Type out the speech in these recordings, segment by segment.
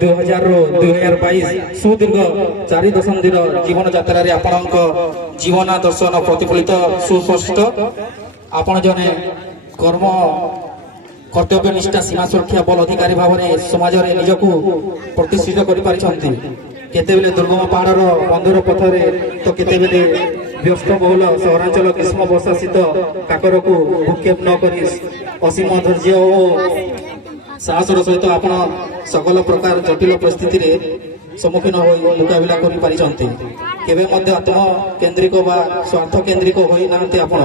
2000-2022 ସୁଦୀର୍ଘ 4 ଦଶନ୍ଧିର ଜୀବନ ଯାତ୍ରାରେ ଆପଣଙ୍କ ଜୀବନ ଦର୍ଶନ ପ୍ରତିଫଳିତ ସୁସ୍ପଷ୍ଟ। ଆପଣ ଜଣେ କର୍ତ୍ତବ୍ୟନିଷ୍ଠା ସୀମା ସୁରକ୍ଷା ବଳ ଅଧିକାରୀ ଭାବରେ ସମାଜରେ ନିଜକୁ ପ୍ରତିଷ୍ଠିତ କରିପାରିଛନ୍ତି। କେତେବେଳେ ଦୁର୍ଗମ ପାହାଡ଼ର ବନ୍ଧୁର ପଥରେ ତ କେତେବେଳେ ବ୍ୟସ୍ତବହୁଳ ସହରାଞ୍ଚଳ ଗ୍ରୀଷ୍ମ ବର୍ଷା ଶୀତ କାକରକୁ ଭୂକ୍ଷେପ ନ କରି ଅସୀମ ଧୈର୍ଯ୍ୟ ଓ ସାହସର ସହିତ ଆପଣ সকল ପ୍ରକାର ଜଟିଳ ପରିସ୍ଥିତିରେ ସମ୍ମୁଖୀନ ହୋଇ ମୁକାବିଲା କରିପାରିଛନ୍ତି। କେବେ ମଧ୍ୟ ଆତ୍ମକେନ୍ଦ୍ରିକ ବା ସ୍ୱାର୍ଥ କେନ୍ଦ୍ରିକ ହୋଇନାହାନ୍ତି। ଆପଣ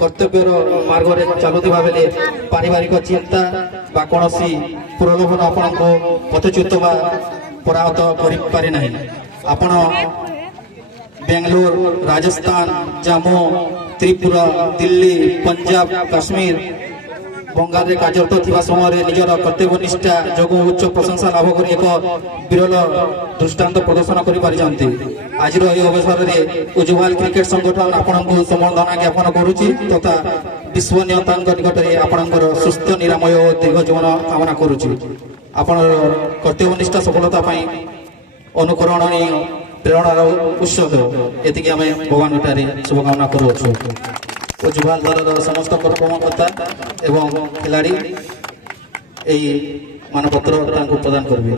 କର୍ତ୍ତବ୍ୟର ମାର୍ଗରେ ଚାଲୁଥିବା ବେଳେ ପାରିବାରିକ ଚିନ୍ତା ବା କୌଣସି ପ୍ରଲୋଭନ ଆପଣଙ୍କୁ ପଥଚ୍ୟୁତ ବା ପରାହତ କରିପାରେ ନାହିଁ। ଆପଣ ବେଙ୍ଗଲୋର, ରାଜସ୍ଥାନ, ଜାମ୍ମୁ, ତ୍ରିପୁରା, ଦିଲ୍ଲୀ, ପଞ୍ଜାବ, କାଶ୍ମୀର, ବଙ୍ଗାଲରେ କାର୍ଯ୍ୟରତ ଥିବା ସମୟରେ ନିଜର କର୍ତ୍ତବ୍ୟନିଷ୍ଠା ଯୋଗୁଁ ଉଚ୍ଚ ପ୍ରଶଂସା ଲାଭ କରି ଏକ ବିରଳ ଦୃଷ୍ଟାନ୍ତ ପ୍ରଦର୍ଶନ କରିପାରିଛନ୍ତି। ଆଜିର ଏହି ଅବସରରେ ଉଜ୍ଜୱାଲ କ୍ରିକେଟ ସଂଗଠନ ଆପଣଙ୍କୁ ସମ୍ବର୍ଦ୍ଧନା ଜ୍ଞାପନ କରୁଛି ତଥା ବିଶ୍ୱ ନିୟନ୍ତାଙ୍କ ନିକଟରେ ଆପଣଙ୍କର ସୁସ୍ଥ ନିରାମୟ ଓ ଦୀର୍ଘ ଜୀବନ କାମନା କରୁଛି। ଆପଣଙ୍କର କର୍ତ୍ତବ୍ୟନିଷ୍ଠା ସଫଳତା ପାଇଁ ଅନୁକରଣୀୟ ପ୍ରେରଣାର ଉତ୍ସ ହେଉ, ଏତିକି ଆମେ ଭଗବାନଙ୍କଠାରେ ଶୁଭକାମନା କରୁଅଛୁ। ଉଜ୍ଜୱାଲ ଦଳର ସମସ୍ତ କର୍ମକର୍ତ୍ତା ଏବଂ ଖେଳାଳି ଏହି ମାନପତ୍ର ତାଙ୍କୁ ପ୍ରଦାନ କରିବେ।